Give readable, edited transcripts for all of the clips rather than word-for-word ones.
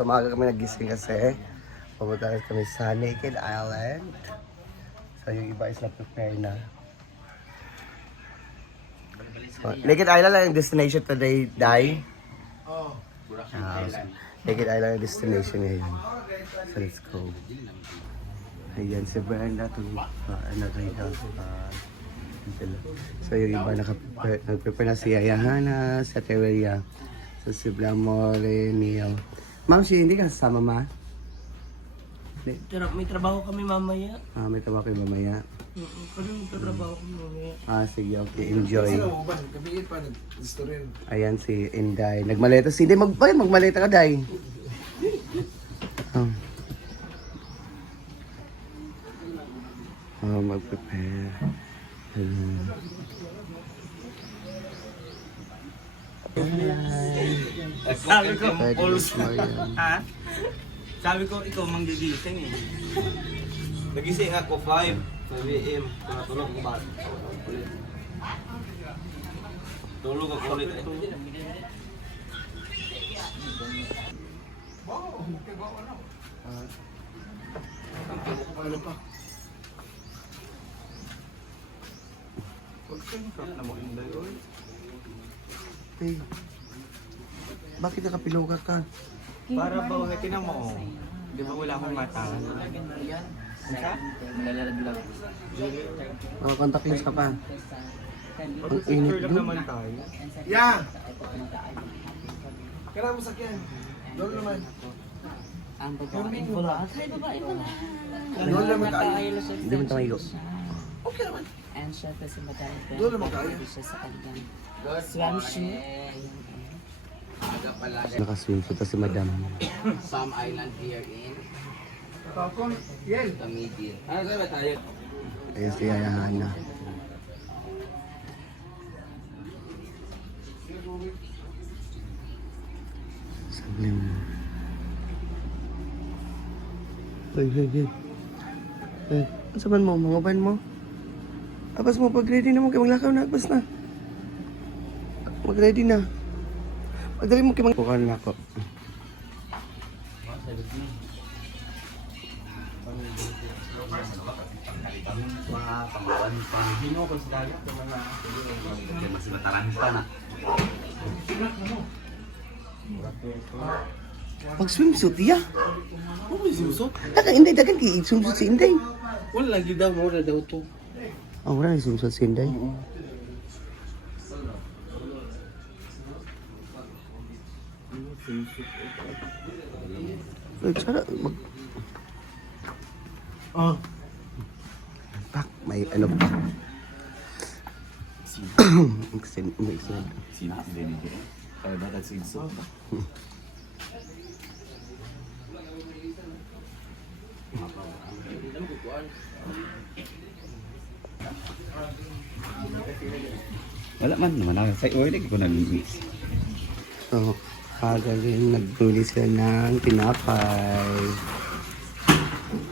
So maaga kami nagising kasi pumunta kami sa Naked Island. So yung iba is na-prepare na. So, Naked Island ang destination today, Dai. Naked Island ang destination ngayon. So let's go. Ayan si Brenda to so yung iba nag-prepare na si Ayahana, si Ateria, so si Blamore, Neil. Ma'am, hindi ka sasama, ma? May trabaho kami mamaya. May trabaho kayo mamaya. Pero may trabaho kami mamaya. Sige, okay. Enjoy. Gabiin pa, gusto rin. Ayan si Inday. Nagmaleta si Inday. Bakit magmaleta ka, Day? Mag-prepare. Sabi ko, Ha? Sabi ko, ikaw manggigising eh. Nagising ako 5 PM. Tulog ko ba? Tulog ako ulit eh. Hey, bakit nakapiloga ka? Para ba wala tinan mo? Di ba wala akong mata? Contact lens ka pa. Ang init Picture lang doon. naman tayo. Yeah! Kailangan mo sakyan. Doon naman. Ang babae pula. Ay, babae pula. Doon naman tayo. Hindi mo tumayo. Okay naman. And syempre si Madam Ben. Doon naman tayo. Siya sa kanilang swimsuit. Nakaswimsuit na si Madam. Some island here in Tamigil. Ano sabi tayo? Ayan si Ayahana. Saglim. Hey. Ano saban mo? Mga ban mo? Abas mo, pag-ready na mo, kaya maglakaw na, abas na. Mag-ready na. Pagdali mo, kaya mag-bukan na ako. Mga pangawan, panghino ko sa dagat. Mga mas mataran pa na. Pag-swimsuit, iya. Ano may sinusuot? Inday, dagan kay swimsuit si Inday. Wala lagi daw, mura daw to. Wala yung swimsuit si Inday. Sana, may ano pa. Extend. Sino si Denny? Kaya ba that's insult? Wala man naman ako. Sa oil, ko nag-mix. So, kagaling nagbuli sila ng tinapay.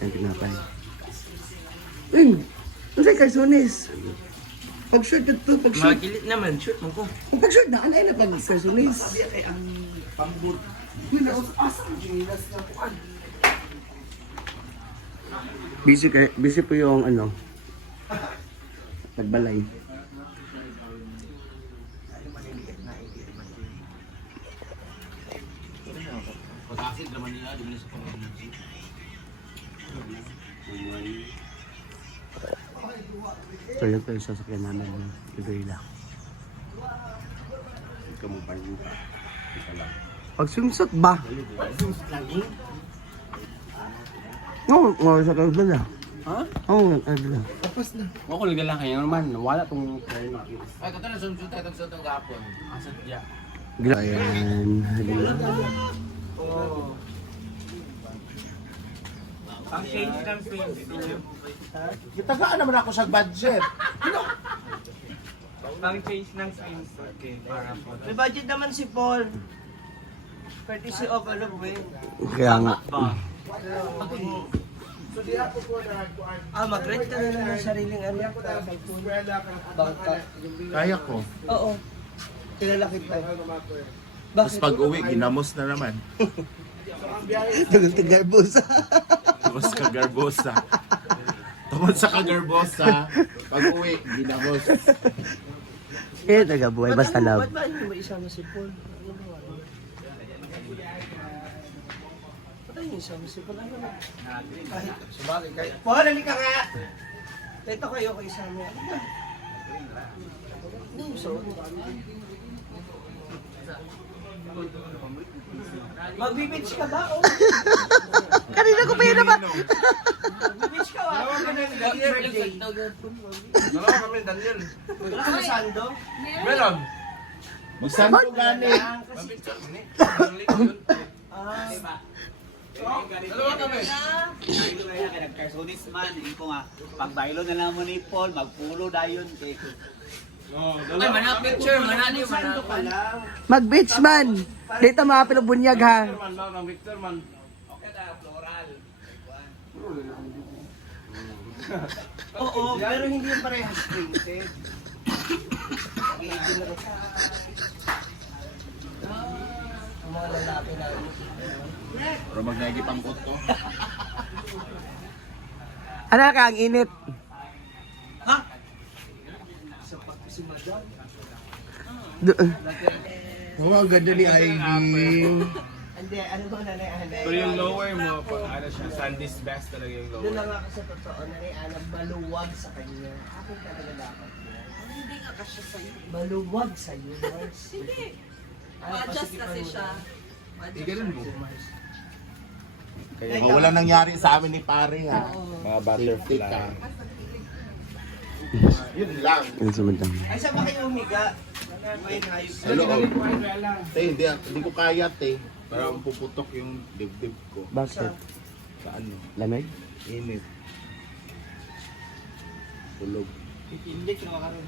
Ang tinapay. Ano sa'yo karsones? Pag-short na to, pag-short. Magilit naman, shoot mo ko. Kung pag-short na, ano na pag-karsones? Ay, ang pambut. Yun na, asa ang ginilas na kuan. Busy po yung ano, nagbalay. Pag-acid naman niya, di ba sa pag-acid? So yun po yung sasakyan namin ng Iberila. Pag-swimsuit ba? Oo, sa Iberila. Ha? Oo, Iberila. Tapos na. Ako lang kayo naman, wala tong Ay, ito na sumsut tayo ng gapon. Asad diya. Ayan. Ang change ng swing. Gitagaan naman ako sa budget. Ang change ng swing. Okay, para po. May budget naman si Paul. Courtesy of ano ba yun? Kaya nga. So di ako po na kuan. Mag-rent ka na lang ng sariling ano. Eskwela ka. Bangka. Kaya ko. Oo. Kilala kita. Tapos pag uwi, ginamos na naman. Tungkol sa Garbusa. Tapos kagarbosa. Tungkol sa kagarbosa, pag uwi, ginabos. Eh, taga-buhay, basta love. Ba't ba hindi mo isama si Paul? Ano ba? Ba't tayo isama si Paul? Ano ba? Sabagay kayo. Paul, halika nga! Ito kayo kay isama. Ano ba? Ano yung suot? Magbibitch ka ba? Oh. Kanina ko pa yun naman. Magbibitch ka ba? Birthday. Dalawa kami, Daniel. Wala ka na sando? Meron. Magsanto gani. Dalawa kami. Nagkarsonis man, hindi ko nga, pagbaylo na lang mo ni Paul, magpulo dayon kay Sando ka lang. Mag-beach man. Dito mga pinubunyag ha. Victor man. Oo, pero hindi yung parehas printed. Ang mga lalaki na Pero magnagi pangkot ko. Ano ka, ang init. Oh, ang ganda ni Ivy. Hindi, ano ba nanay Ana? Pero yung lower mo, ano siya, Sandy's best talaga yung Doon lower. lang ako sa totoo, nanay Ana, maluwag sa kanya. Ako talaga dapat yan. Hindi nga kasya sa'yo. Maluwag sa iyo, Mars. Hindi. Ah, Adjust positive kasi mo. siya. Ganun mo. Kaya walang nangyari sa amin ni pare ha. Mga butterfly. Yun lang. Ang sumandang. Ay, saan ba kayo humiga? May hayop. Sa loob. Hindi ko kaya te. Parang puputok yung dibdib ko. Bakit? Sa ano? Lamig? Init. Tulog. Hindi, kinakaroon.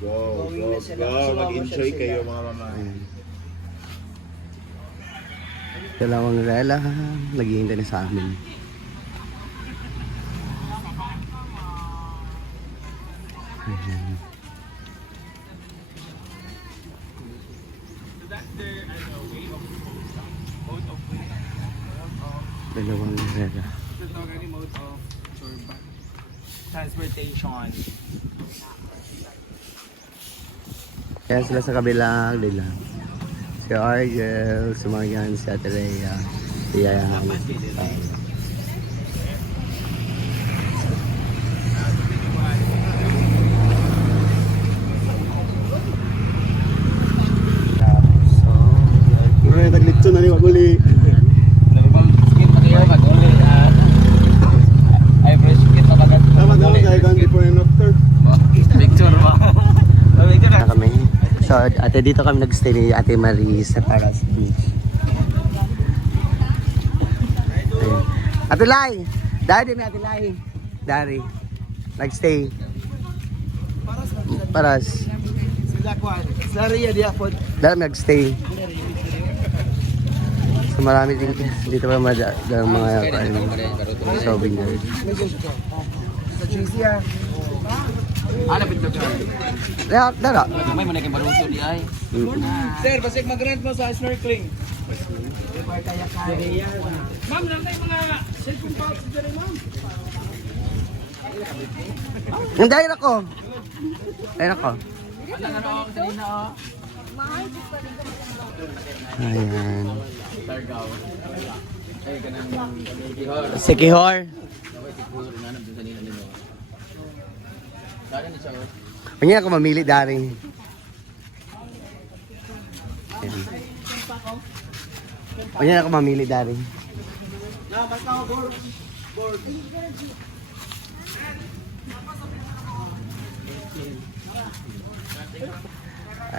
Go, go, go. Mag-enjoy kayo mga mama. Dalawang rela. Naghihintay na sa amin. Ayan. Dalawang rela. Transportation. Kaya sila sa kabilang nila. Si Argel, sumayan si Ate Rhea. Si Yayan. Naglitso na ni Waguli. Na kami. So, ate dito kami nagstay ni Ate Marie sa Paras Beach. Ayun. Ate Lai! Dari ni Ate Lai. Dari. Nagstay. Paras. Sila ko, sa Ria di ako. Dari nagstay. So marami din dito pa mga souvenir. Sa Chisia. Ano pinto ka? Dara. may man kay maruso di ay. Sir, basig mag-rent mo sa snorkeling. Ma'am, lang tayo mga cellphone pouch dyan, ma'am. Nandahin ako. Ayun ako. Ayan. Si Kihor. Pagyan ako mamili, Dari. Pagyan ako mamili, Dari.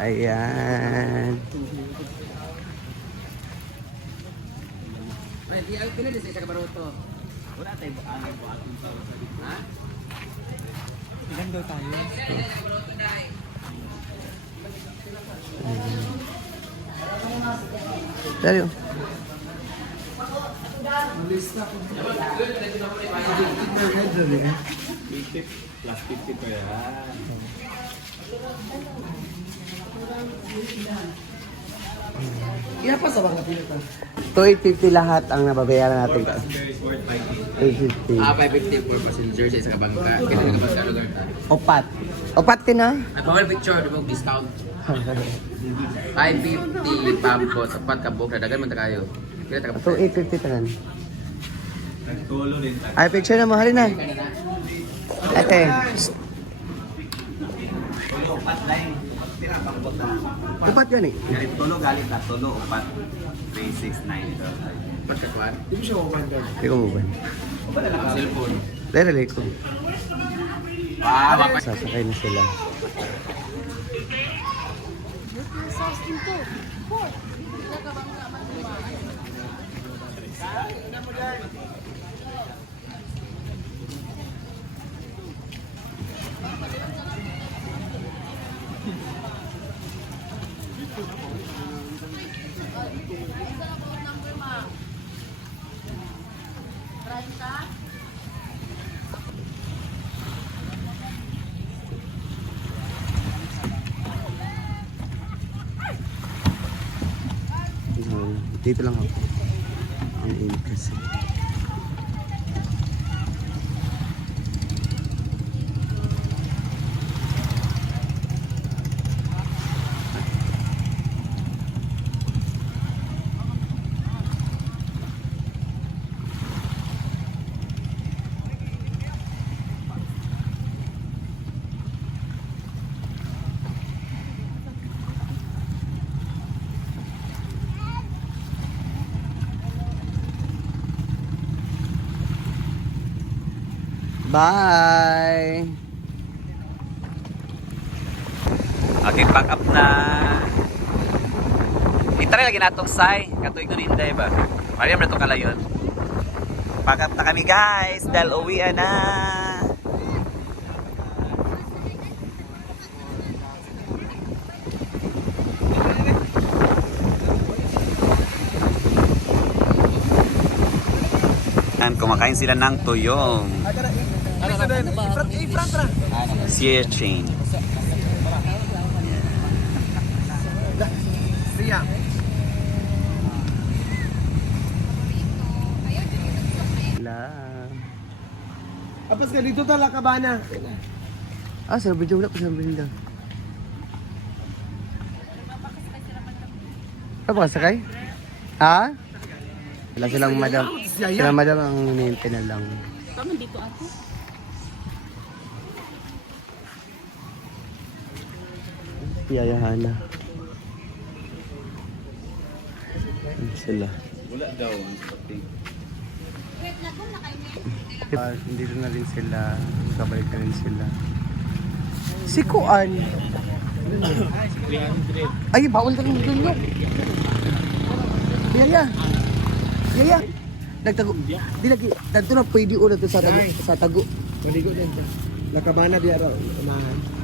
Ayan. Dario. Plastic ito yan. Kaya pa sa mga pinata. 2,850 lahat ang nababayaran natin. 250. 550 per passenger sa isa ka bangka. Kaya nga ba sa lugar ta? Opat. Opat ka na? At bawal picture, di ba? Discount. 550 pambot. Apat ka book na dagan man ta kayo. Kaya ta ka 2,850 tanan. Ay, picture na mo. Halin na. Ate. Opat yan eh. Galit tulo, galit na tulo, upat. 369. Pagkakuan. Hindi ko mo ba? Cellphone. Dahil ko. Wow, Sasakay na sila. Dito lang ako. Ang init kasi. Bye! Okay, pack up na. Itry lagi natong say. Katuig nun hinday ba? Mariam na itong kalayon. Pack up na kami guys. Dahil uwian na. Kumakain sila ng tuyong. Sear chain. Apas ka dito tala kabana. Sa video wala ko sa video. Apa sakay? Ha? Wala silang madam. Silang madam ang hinihintay na lang. Tama dito ako. Piyayahan na. Sila. Wala daw ang spotting. Dito na rin sila. Kabalik na rin sila. Si Kuan. Ay, bawal ka rin dito nyo. Yaya. Yaya. Nagtago. Di lagi. Dito na pwede ulo to sa tago. Sa tago. Maligo din ta. Nakabana biya raw umahan.